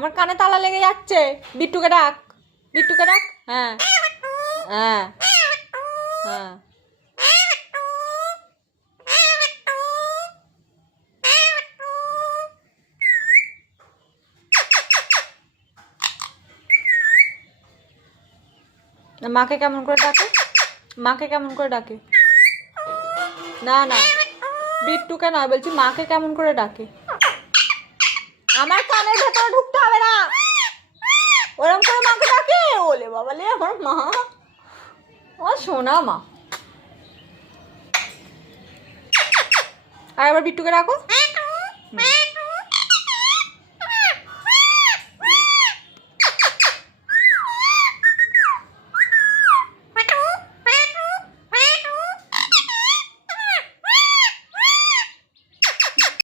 আমার কানে তালা লেগে যাচ্ছে। বিট্টুকে ডাক, বিট্টুকে ডাক। হ্যাঁ হ্যাঁ হ্যাঁ। মাকে কেমন করে ডাকে? মাকে কেমন করে ডাকে? না না, বিট্টুকে নয়, বলছি মাকে কেমন করে ডাকে? আমার কানের ভেতরে ঢুকতে হবে না, ওরম করে মাকে ডাকে। ওলে বাবা লে, আমার মা, আমার সোনা মা। আর এবার বিট্টুকে ডাকো।